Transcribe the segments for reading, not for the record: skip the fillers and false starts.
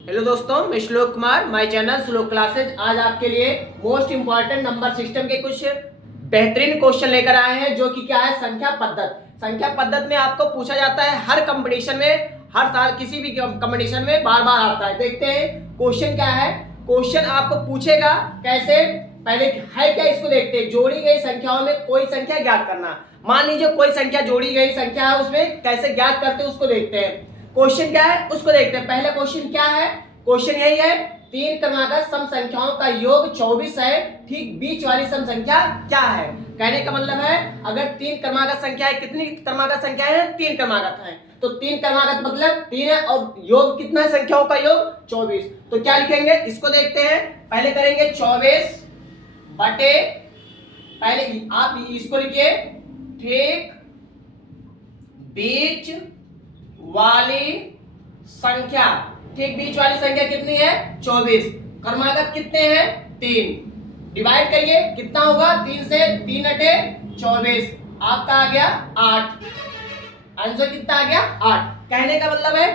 Hello दोस्तों, मैं श्लोक कुमार, माय चैनल श्लोक क्लासेज। आज आपके लिए मोस्ट इंपॉर्टेंट नंबर सिस्टम के कुछ बेहतरीन क्वेश्चन लेकर आए हैं, जो कि क्या है, संख्या पद्धत। संख्या पद्धत में आपको पूछा जाता है हर कंपटीशन में, हर साल किसी भी कंपटीशन में बार बार आता है। देखते हैं क्वेश्चन क्या है। क्वेश्चन आपको पूछेगा कैसे, पहले है क्या इसको देखते हैं। जोड़ी गई संख्याओं में कोई संख्या ज्ञात करना। मान लीजिए कोई संख्या जोड़ी गई संख्या है, उसमें कैसे ज्ञात करते हैं उसको देखते हैं। क्वेश्चन क्या है उसको देखते हैं। पहला क्वेश्चन क्या है, क्वेश्चन यही है, तीन क्रमागत सम संख्याओं का योग 24 है, ठीक बीच वाली सम संख्या क्या है। कहने का मतलब है, अगर तीन क्रमागत संख्या है, कितनी क्रमागत संख्या है, तीन क्रमागत है, तो तीन क्रमागत मतलब तीन है, और योग कितना है, संख्याओं का योग 24। तो क्या लिखेंगे इसको देखते हैं। पहले करेंगे 24 बटे, पहले आप इसको लिखिए, ठीक बीच वाली संख्या। ठीक बीच वाली संख्या कितनी है, 24। क्रमागत कितने हैं, तीन। डिवाइड करिए, कितना होगा, 3 से 3 अटे 24, आपका आ गया 8। आंसर कितना आ गया, 8। कहने का मतलब है,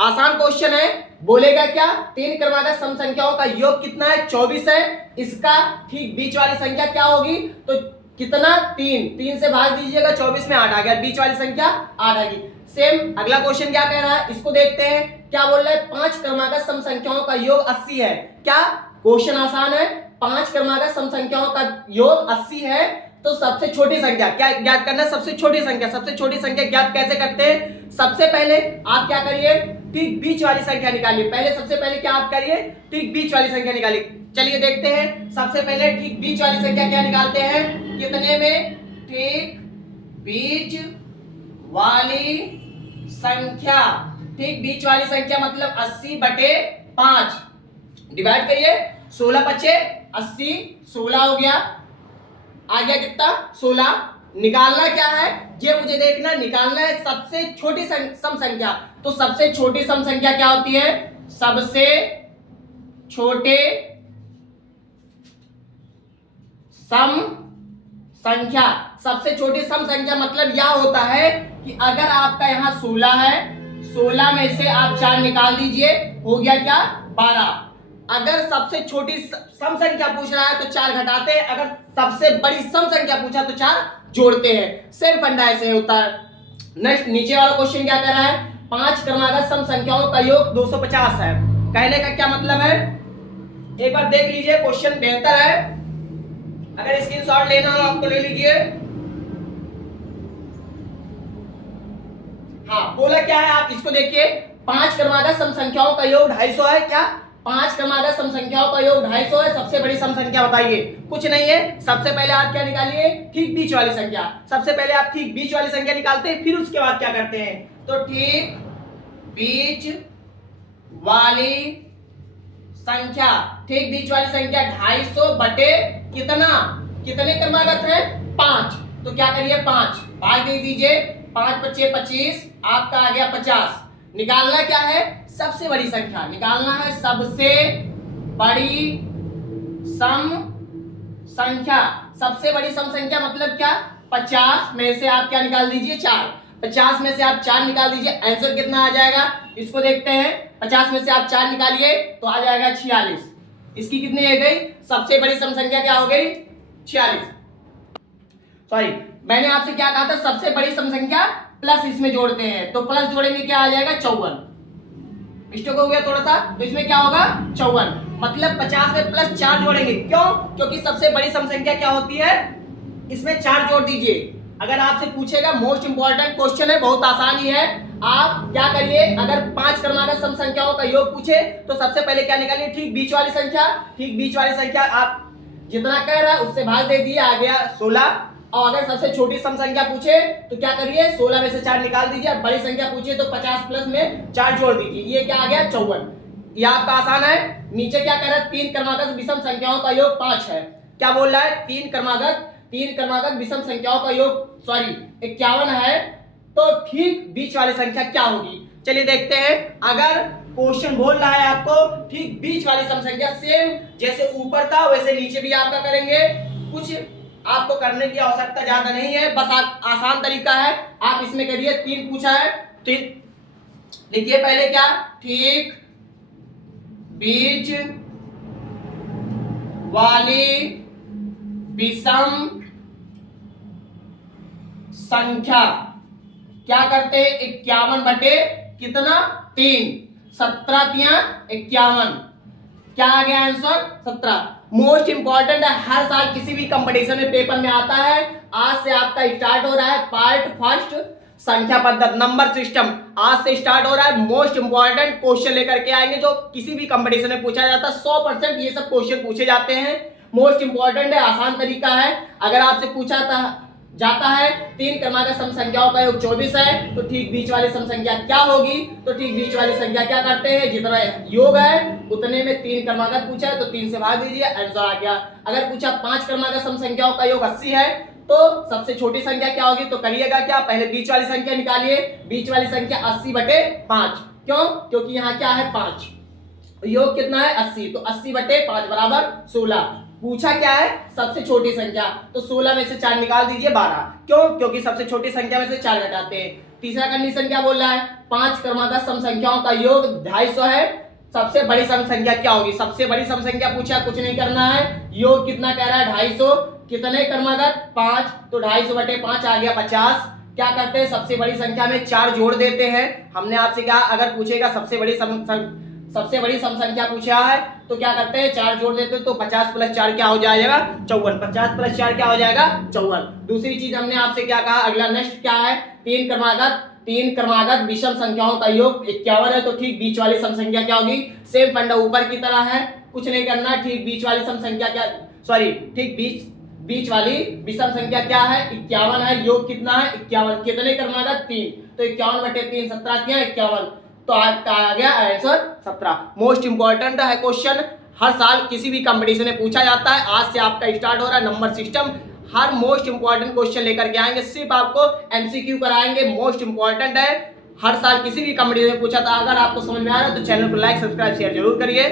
आसान क्वेश्चन है। बोलेगा क्या, तीन क्रमागत सम संख्याओं का योग कितना है, 24 है। इसका ठीक बीच वाली संख्या क्या होगी, तो कितना, 3 से भाग दीजिएगा, 24 में 8 आ गया, बीच वाली संख्या 8 आ गई। सेम अगला क्वेश्चन क्या कह रहा है, इसको देखते हैं। क्या बोल रहा है, पांच क्रमागत सम संख्याओं का योग 80 है। क्या क्वेश्चन आसान है, पांच क्रमागत सम संख्याओं का योग 80 है, तो सबसे छोटी संख्या क्या ज्ञात करना है, सबसे छोटी संख्या। सबसे छोटी संख्या ज्ञात कैसे करते हैं, सबसे पहले आप क्या करिए, ठीक बीच वाली संख्या निकालिए। पहले सबसे पहले क्या आप करिए, ठीक बीच वाली संख्या निकालिए। चलिए देखते हैं, सबसे पहले ठीक बीच वाली संख्या क्या निकालते हैं, कितने में, ठीक बीच वाली संख्या। ठीक बीच वाली संख्या मतलब 80 बटे 5। डिवाइड करिए, 16 बचे 80, 16 हो गया, आ गया कितना, 16। निकालना क्या है, ये मुझे देखना, निकालना है सबसे छोटी सम संख्या। तो सबसे छोटी सम संख्या क्या होती है, सबसे छोटे सम संख्या। सबसे छोटी सम संख्या मतलब यह होता है कि अगर आपका यहाँ 16 है, 16 में से आप 4 निकाल दीजिए, हो गया क्या, 12। अगर सबसे छोटी सम संख्या पूछ रहा है तो 4 घटाते हैं, अगर सबसे बड़ी सम संख्या पूछा तो 4 जोड़ते हैं। सेम फंडा ऐसे होता है। नेक्स्ट नीचे वाला क्वेश्चन क्या कर रहा है, पांच क्रमागत सम संख्याओं का योग 250 है। कहने का क्या मतलब है, एक बार देख लीजिए, क्वेश्चन बेहतर है। अगर स्क्रीनशॉट लेना हो आपको ले लीजिए। हाँ, बोला क्या है, आप इसको देखिए, पांच क्रमागत सम संख्याओं का योग 250 है। क्या, पांच क्रमागत सम संख्याओं का योग 250 है। सबसे बड़ी सम संख्या बताइए, कुछ नहीं है। सबसे पहले आप क्या निकालिए, ठीक बीच वाली संख्या। सबसे पहले आप ठीक बीच वाली संख्या निकालते हैं, फिर उसके बाद क्या करते हैं, तो ठीक बीच वाली संख्या। ठीक बीच वाली संख्या 250 बटे कितना, कितने क्रमागत है, 5। तो क्या करिए, 5 भाग दे दीजिए, 5 बचे 25, आपका आ गया 50। निकालना क्या है, सबसे बड़ी संख्या निकालना है, सबसे बड़ी सम संख्या। सबसे बड़ी सम संख्या मतलब क्या, 50 में से आप क्या निकाल दीजिए, 4। 50 में से आप 4 निकाल दीजिए, आंसर कितना आ जाएगा, इसको देखते हैं। 50 में से आप 4 निकालिए तो आ जाएगा 46। इसकी कितनी हो गई, सबसे बड़ी सम संख्या क्या हो गई, 46। सॉरी, मैंने आपसे क्या कहा था, सबसे बड़ी सम संख्या प्लस इसमें जोड़ते हैं, तो प्लस जोड़ेंगे क्या आ जाएगा, 54। मिस्टेक हो गया थोड़ा सा, तो इसमें क्या होगा, 54। मतलब 50 में प्लस 4 जोड़ेंगे, क्यों, क्योंकि सबसे बड़ी सम संख्या क्या होती है, इसमें 4 जोड़ दीजिए। अगर आपसे पूछेगा, मोस्ट इंपॉर्टेंट क्वेश्चन है, बहुत आसानी है। आप क्या करिए, अगर पांच क्रमागत सम संख्याओं का योग पूछे तो सबसे पहले क्या निकालिए, ठीक बीच वाली संख्या। ठीक बीच वाली संख्या आप जितना कह रहा है उससे भाग दे दिए, आ गया 16। और अगर सबसे छोटी सम संख्या पूछे तो क्या करिए, 16 में से 4 निकाल दीजिए। बड़ी संख्या पूछे तो 50 प्लस में 4 जोड़ दीजिए, ये क्या आ गया, 54। ये आपका आसान है। नीचे क्या कह रहा है, तीन क्रमागत विषम संख्याओं का योग 5 है। क्या बोल रहा है, तीन क्रमागत विषम संख्याओं का योग 51 है, तो ठीक बीच वाली संख्या क्या होगी। चलिए देखते हैं। अगर क्वेश्चन बोल रहा है आपको ठीक बीच वाली सम संख्या, सेम जैसे ऊपर था वैसे नीचे भी आपका करेंगे। कुछ आपको करने की आवश्यकता ज्यादा नहीं है, बस आसान तरीका है। आप इसमें करिए, 3 पूछा है, तो लिखिए पहले क्या, ठीक बीच वाली विषम संख्या क्या करते हैं 51 बटे कितना 3 17 तिया 51 क्या आ गया आंसर 17। मोस्ट इंपॉर्टेंट है, हर साल किसी भी कंपटीशन में पेपर में आता है। आज से आपका स्टार्ट हो रहा है पार्ट फर्स्ट संख्या पद्धति नंबर सिस्टम, आज से स्टार्ट हो रहा है। मोस्ट इंपॉर्टेंट क्वेश्चन लेकर के आएंगे जो किसी भी कंपटीशन में पूछा जाता है। 100% ये सब क्वेश्चन पूछे जाते हैं। मोस्ट इंपॉर्टेंट है, आसान तरीका है। अगर आपसे पूछा जाता है 3 क्रमागत सम संख्याओं का योग 24 है तो ठीक बीच वाली सम संख्या क्या होगी, तो ठीक बीच वाली संख्या क्या करते हैं, जितना योग है उतने में 3 क्रमागत पूछा है तो 3 से भाग दीजिए, आंसर आ गया। अगर पूछा 5 क्रमागत सम संख्याओं का योग 80 है तो सबसे छोटी संख्या क्या होगी, तो करिएगा क्या, पहले बीच वाली संख्या निकालिए। बीच वाली संख्या 80 बटे 5, क्यों, क्योंकि यहाँ क्या है 5, योग कितना है 80, तो 80 बटे 5 बराबर 16। पूछा क्या है सबसे छोटी संख्या, तो 16 में से 4 निकाल दीजिए 12, क्यों, क्योंकि सबसे छोटी संख्या में से 4 घटाते हैं। तीसरा कंडीशन क्या बोल रहा है, 5 क्रमागत सम संख्याओं का योग 250 है, सबसे बड़ी सम संख्या क्या होगी, सबसे बड़ी सम संख्या पूछा, कुछ नहीं करना है, योग कितना कह रहा है 250, कितने क्रमागत 5, तो 250 बटे 5 आ गया 50। क्या करते हैं सबसे बड़ी संख्या में 4 जोड़ देते हैं। हमने आपसे क्या, अगर पूछेगा सबसे बड़ी सम संख्या पूछा है तो क्या करते हैं 4 जोड़ देते हैं, तो 50 प्लस 4 क्या हो जाएगा 54, 50 प्लस 4 क्या हो जाएगा 54। दूसरी चीज हमने आपसे क्या कहा, अगला नेक्स्ट क्या है, 3 क्रमागत विषम संख्याओं का योग 51 है तो ठीक बीच वाली सम संख्या क्या होगी, सेम फंडा ऊपर की तरह है, कुछ नहीं करना, ठीक बीच वाली सम संख्या क्या, सॉरी ठीक बीच वाली विषम संख्या क्या है 51 है, योग कितना है 51, कितने क्रमागत 3, तो 51 बटे 3 17 क्या 51, तो आ गया आंसर 17। मोस्ट इंपॉर्टेंट है क्वेश्चन, हर साल किसी भी कंपटीशन में पूछा जाता है। आज से आपका स्टार्ट हो रहा है नंबर सिस्टम, हर मोस्ट इंपॉर्टेंट क्वेश्चन लेकर के आएंगे, सिर्फ आपको एमसीक्यू कराएंगे। मोस्ट इंपॉर्टेंट है, हर साल किसी भी कंपटीशन में पूछा था। अगर आपको समझ में आ रहा है तो चैनल को लाइक सब्सक्राइब शेयर जरूर करिए।